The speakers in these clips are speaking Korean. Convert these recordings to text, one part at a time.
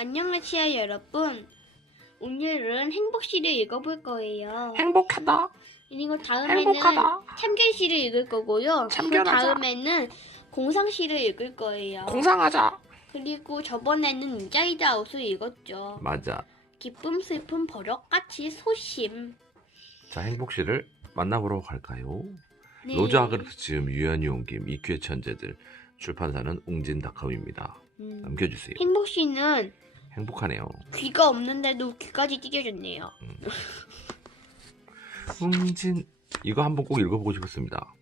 안녕하세요, 여러분. 오늘은 행복시를 읽어볼 거예요. 행복하다. 그리고 다음에는 행복하다. 참견시를 읽을 거고요. 그 참견하자. 다음에는 공상시를 읽을 거예요. 공상하자. 그리고 저번에는 인자이드 아웃을 읽었죠. 맞아. 기쁨, 슬픔, 버럭같이 소심. 자, 행복시를 만나보러 갈까요? 네. 로즈 아그르트 지음, 유연이 옮김, 이큐의 천재들. 출판사는 웅진닷컴입니다. 남겨주세요. 행복시는 행복하네요. 귀가 없는데도 귀까지 찢어졌네요. 웅진. 이거 한번 꼭 읽어보고 싶었습니다.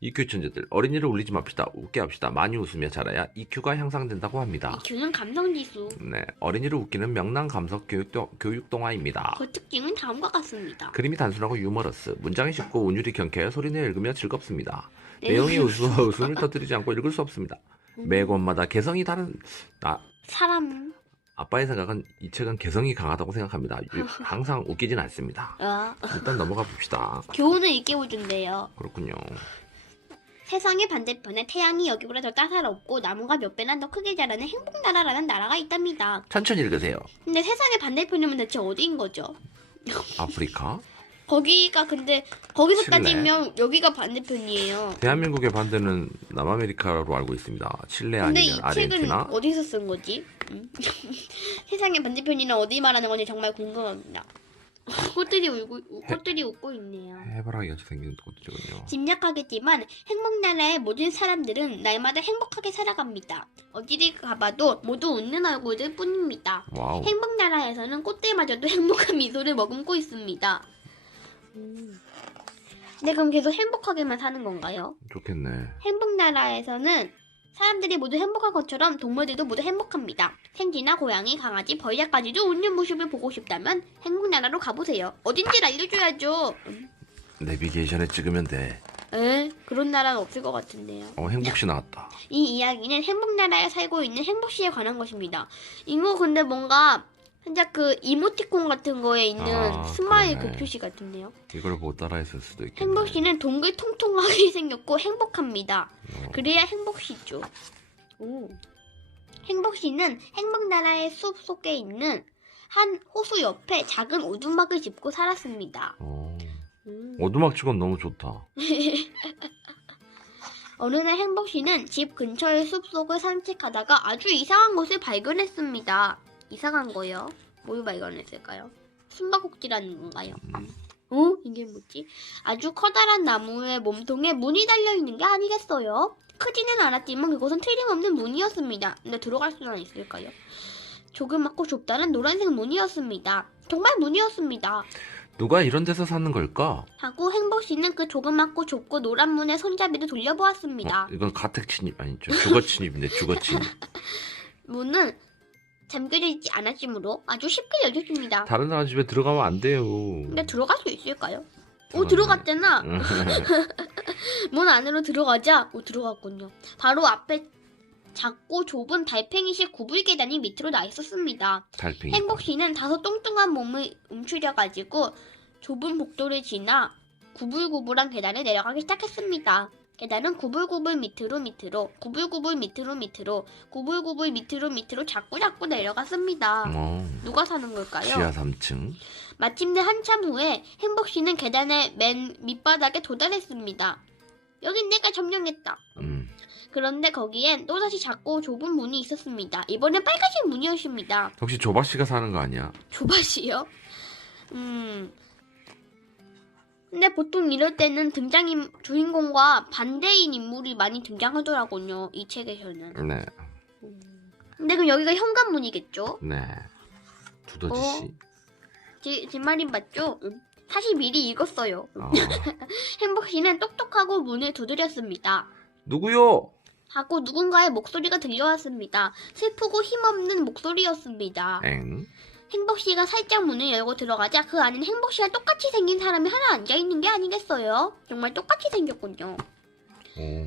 EQ 천재들. 어린이를 울리지 맙시다. 웃게 합시다. 많이 웃으며 자라야 EQ가 향상된다고 합니다. EQ는 감성지수. 네, 어린이를 웃기는 명랑 감성 교육 동화입니다. 그 특징은 다음과 같습니다. 그림이 단순하고 유머러스, 문장이 쉽고 운율이 경쾌해 소리내어 읽으며 즐겁습니다. 네. 내용이 웃음을 터뜨리지 않고 읽을 수 없습니다. 매 권마다 개성이 다른 사람. 아빠의 생각은 이 책은 개성이 강하다고 생각합니다. 항상 웃기진 않습니다. 일단 넘어가 봅시다. 교훈을 일깨워준대요. 그렇군요. 세상의 반대편에 태양이 여기보다 더 따사롭고 나무가 몇 배나 더 크게 자라는 행복나라라는 나라가 있답니다. 천천히 읽으세요. 근데 세상의 반대편이면 대체 어디인 거죠? 아프리카. 거기가 근데 거기서 칠레. 따지면 여기가 반대편이에요. 대한민국의 반대는 남아메리카로 알고 있습니다. 칠레 근데 이 아니면 책은 아르헨티나. 어디서 쓴 거지? 세상의 반대편이는 어디 말하는 건지 정말 궁금합니다. 꽃들이 웃고 있네요. 해바라기 같이 생긴 꽃이군요. 짐작하겠지만 행복나라의 모든 사람들은 날마다 행복하게 살아갑니다. 어디를 가봐도 모두 웃는 얼굴들 뿐입니다. 와우. 행복나라에서는 꽃들마저도 행복한 미소를 머금고 있습니다. 근데 그럼 계속 행복하게만 사는 건가요? 좋겠네. 행복나라에서는 사람들이 모두 행복한 것처럼 동물들도 모두 행복합니다. 생쥐나 고양이, 강아지, 벌레까지도 웃는 모습을 보고 싶다면 행복나라로 가보세요. 어딘지 알려줘야죠. 내비게이션에 찍으면 돼. 그런 나라는 없을 것 같은데요. 행복시 나왔다. 이 이야기는 행복나라에 살고 있는 행복시에 관한 것입니다. 이거 근데 뭔가 살짝 그 이모티콘 같은 거에 있는 스마일 그러네. 그 표시 같은데요. 이걸 보고 따라했을 수도 있겠네. 행복시는 동글 통통하게 생겼고 행복합니다. 그래야 행복시죠. 행복시는 행복나라의 숲 속에 있는 한 호수 옆에 작은 오두막을 짓고 살았습니다. 오두막 치곤 너무 좋다. 어느 날 행복시는 집 근처의 숲속을 산책하다가 아주 이상한 것을 발견했습니다. 이상한 거요? 뭘 발견했을까요? 숨바꼭질하는 건가요? 이게 뭐지? 아주 커다란 나무의 몸통에 문이 달려있는 게 아니겠어요? 크지는 않았지만 그것은 틀림없는 문이었습니다. 근데 들어갈 수는 있을까요? 조그맣고 좁다는 노란색 문이었습니다. 정말 문이었습니다. 누가 이런 데서 사는 걸까? 하고 행복씨는 그 조그맣고 좁고 노란 문의 손잡이를 돌려보았습니다. 이건 가택 침입 아니죠? 주거 침입인데 주거 침입. 문은 잠겨져 있지 않았으므로 아주 쉽게 열렸습니다. 다른 사람 집에 들어가면 안 돼요. 근데 들어갈 수 있을까요? 들어갔네. 들어갔잖아. 문 안으로 들어가자. 들어갔군요. 바로 앞에 작고 좁은 달팽이식 구불 계단이 밑으로 나 있었습니다. 달팽이. 행복씨는 다소 뚱뚱한 몸을 움츠려가지고 좁은 복도를 지나 구불구불한 계단을 내려가기 시작했습니다. 계단은 구불구불 밑으로 구불구불 밑으로 구불구불 밑으로 자꾸 내려갔습니다. 누가 사는 걸까요? 지하 3층. 마침내 한참 후에 행복씨는 계단의 맨 밑바닥에 도달했습니다. 여긴 내가 점령했다. 그런데 거기엔 또다시 작고 좁은 문이 있었습니다. 이번엔 빨간색 문이었습니다. 혹시 조바씨가 사는 거 아니야? 조바시요? 근데 보통 이럴 때는 주인공과 반대인 인물이 많이 등장하더라고요. 이 책에서는. 네. 근데 그럼 여기가 현관문이겠죠? 네. 두더지씨. 제 말인 맞죠? 사실 미리 읽었어요. 어. 행복씨는 똑똑하고 문을 두드렸습니다. 누구요? 하고 누군가의 목소리가 들려왔습니다. 슬프고 힘없는 목소리였습니다. 행복씨가 살짝 문을 열고 들어가자 그 안에는 행복씨와 똑같이 생긴 사람이 하나 앉아있는 게 아니겠어요? 정말 똑같이 생겼군요.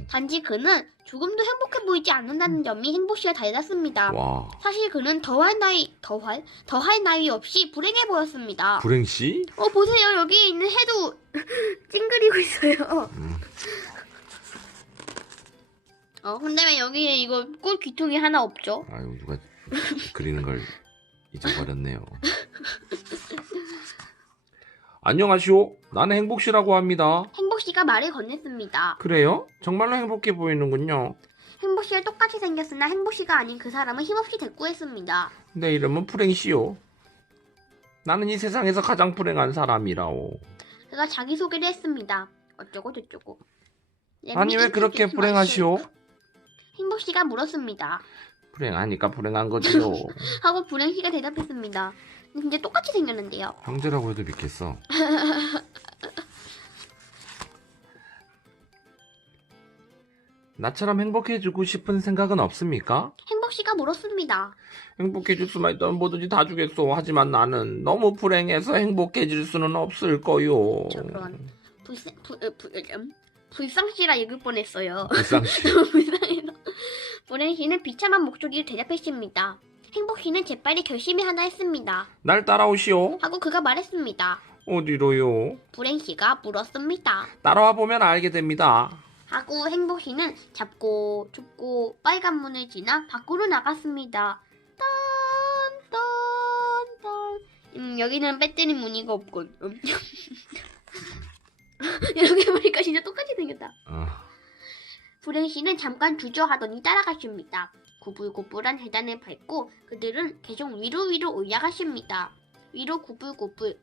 단지 그는 조금도 행복해 보이지 않는다는 점이 행복씨와 달랐습니다. 와. 사실 그는 더할 나위 없이 불행해 보였습니다. 불행씨? 보세요. 여기 있는 해도 찡그리고 있어요. 근데 왜 여기에 이거 꽃 귀퉁이 하나 없죠? 아유, 누가 그리는 걸 잊어버렸네요. 안녕하시오. 나는 행복씨라고 합니다. 행복씨가 말을 건넸습니다. 그래요? 정말로 행복해 보이는군요. 행복씨와 똑같이 생겼으나 행복씨가 아닌 그 사람은 힘없이 대꾸했습니다. 내 이름은 불행씨요. 나는 이 세상에서 가장 불행한 사람이라오. 그가 자기소개를 했습니다. 어쩌고 저쩌고. 아니 왜 그렇게 불행하시오? 행복씨가 물었습니다. 불행하니까 불행한 거지요. 하고 불행씨가 대답했습니다. 근데 똑같이 생겼는데요. 형제라고 해도 믿겠어. 나처럼 행복해지고 싶은 생각은 없습니까? 행복씨가 물었습니다. 행복해질 수만 있다면 뭐든지 다 주겠소. 하지만 나는 너무 불행해서 행복해질 수는 없을 거요. 저런 불쌍씨라 읽을 뻔했어요. 불쌍씨. 불쌍해서. 불행씨는 비참한 목소리를 대답했습니다. 행복씨는 재빨리 결심이 하나 했습니다. 날 따라오시오. 하고 그가 말했습니다. 어디로요? 불행씨가 물었습니다. 따라와 보면 알게 됩니다. 하고 행복씨는 잡고 좁고 빨간 문을 지나 밖으로 나갔습니다. 딴딴딴. 여기는 배터리 무늬가 없군. 이렇게 보니까 진짜 똑같이 생겼다. 불행씨는 잠깐 주저하더니 따라가십니다. 구불구불한 계단을 밟고 그들은 계속 위로 올라가십니다. 위로 구불구불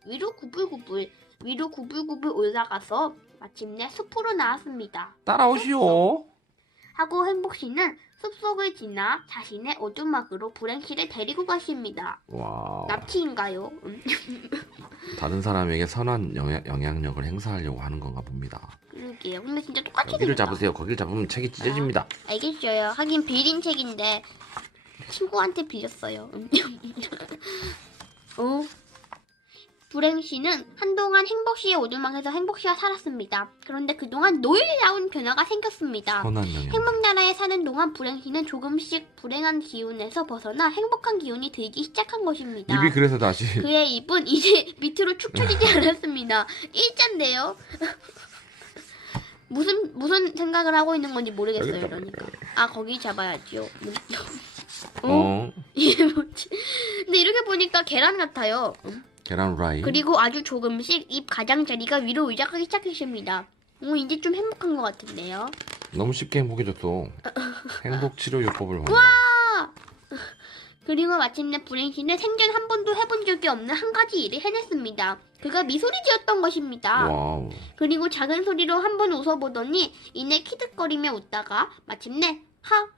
올라가서 마침내 숲으로 나왔습니다. 따라오시오. 하고 행복씨는 숲속을 지나 자신의 오두막으로 불행씨를 데리고 가십니다. 와. 납치인가요? 다른 사람에게 선한 영향력을 행사하려고 하는 건가 봅니다. 그러게요. 근데 진짜 똑같이 여기를 생겼다. 잡으세요. 거기를 잡으면 책이 찢어집니다. 알겠어요. 하긴 빌린 책인데 친구한테 빌렸어요. 불행씨는 한동안 행복씨의 오두막에서 행복씨와 살았습니다. 그런데 그동안 놀라운 변화가 생겼습니다. 선한 영향. 행복나라에 사는 동안 불행씨는 조금씩 불행한 기운에서 벗어나 행복한 기운이 들기 시작한 것입니다. 입이 그래서 다시. 그의 입은 이제 밑으로 축 처지지 않았습니다. 일자인데요. 무슨 생각을 하고 있는 건지 모르겠어요. 그러니까. 거기 잡아야죠. 이게 뭐지? 근데 이렇게 보니까 계란 같아요. 계란 후라이. 그리고 아주 조금씩 입 가장자리가 위로 올라가기 시작했습니다. 이제 좀 행복한 것 같은데요. 너무 쉽게 행복해졌어. 행복 치료 요법을 봤나? 그리고 마침내 불행씨는 생전 한 번도 해본 적이 없는 한 가지 일을 해냈습니다. 그가 미소리 지었던 것입니다. 와우. 그리고 작은 소리로 한 번 웃어보더니 이내 키득거리며 웃다가 마침내 하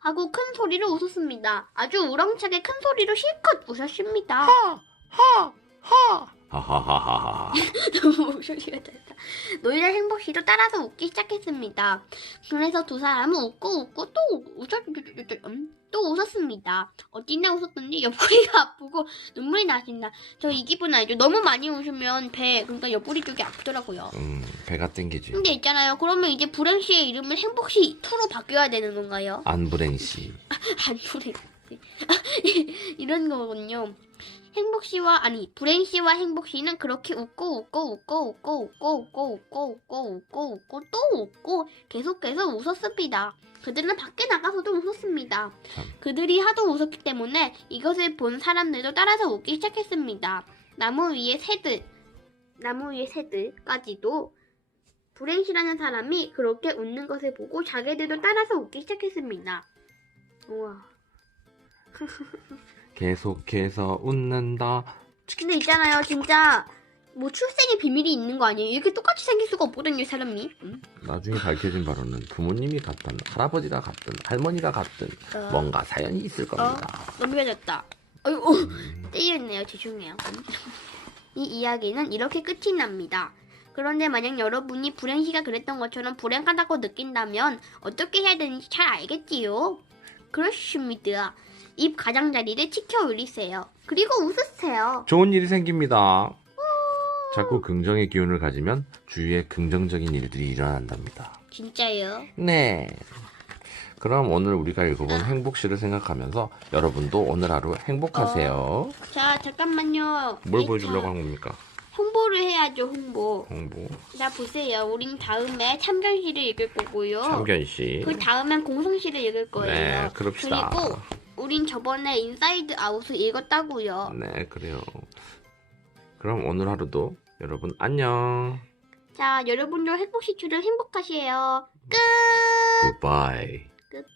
하고 큰 소리로 웃었습니다. 아주 우렁차게 큰 소리로 실컷 웃었습니다. 하하하하하. 너무 목소리가 달다. 노이란 행복씨도 따라서 웃기 시작했습니다. 그래서 두 사람은 웃고 또 웃었습니다. 어찌나 웃었던지 옆구리가 아프고 눈물이 나신다. 저 이 기분 알죠? 너무 많이 웃으면 그러니까 옆구리 쪽이 아프더라고요. 배가 땡기지. 근데 있잖아요. 그러면 이제 불행씨의 이름은 행복씨 2로 바뀌어야 되는 건가요? 안불행씨. 안불행씨. 이런 거군요. 불행씨와 행복씨는 그렇게 웃고 또 웃고 계속해서 웃었습니다. 그들은 밖에 나가서도 웃었습니다. 그들이 하도 웃었기 때문에 이것을 본 사람들도 따라서 웃기 시작했습니다. 나무 위의 새들까지도 불행씨라는 사람이 그렇게 웃는 것을 보고 자기들도 따라서 웃기 시작했습니다. 우와. 계속해서 웃는다. 근데 있잖아요, 진짜 뭐 출생의 비밀이 있는 거 아니에요? 이렇게 똑같이 생길 수가 없거든요, 사람이. 나중에 밝혀진 바로는 부모님이 같든 할아버지가 같든 할머니가 같든 뭔가 사연이 있을 겁니다. 넘겨졌다. 아이고, 때렸네요. 죄송해요. 이 이야기는 이렇게 끝이 납니다. 그런데 만약 여러분이 불행씨가 그랬던 것처럼 불행하다고 느낀다면 어떻게 해야 되는지 잘 알겠지요? 그렇습니다. 입 가장자리를 치켜 올리세요. 그리고 웃으세요. 좋은 일이 생깁니다. 자꾸 긍정의 기운을 가지면 주위에 긍정적인 일들이 일어난답니다. 진짜요? 네. 그럼 오늘 우리가 읽어본 행복시를 생각하면서 여러분도 오늘 하루 행복하세요. 자, 잠깐만요. 뭘 보여주려고 한 겁니까? 홍보를 해야죠, 홍보. 홍보. 자, 보세요. 우린 다음에 참견시를 읽을 거고요. 참견시. 그 다음엔 공성시를 읽을 거예요. 네, 그럽시다. 그리고 우린 저번에 인사이드 아웃을 읽었다고요. 네, 그래요. 그럼 오늘 하루도 여러분 안녕. 자, 여러분도 행복 시추를 행복하세요. 끝! 굿바이. 끝.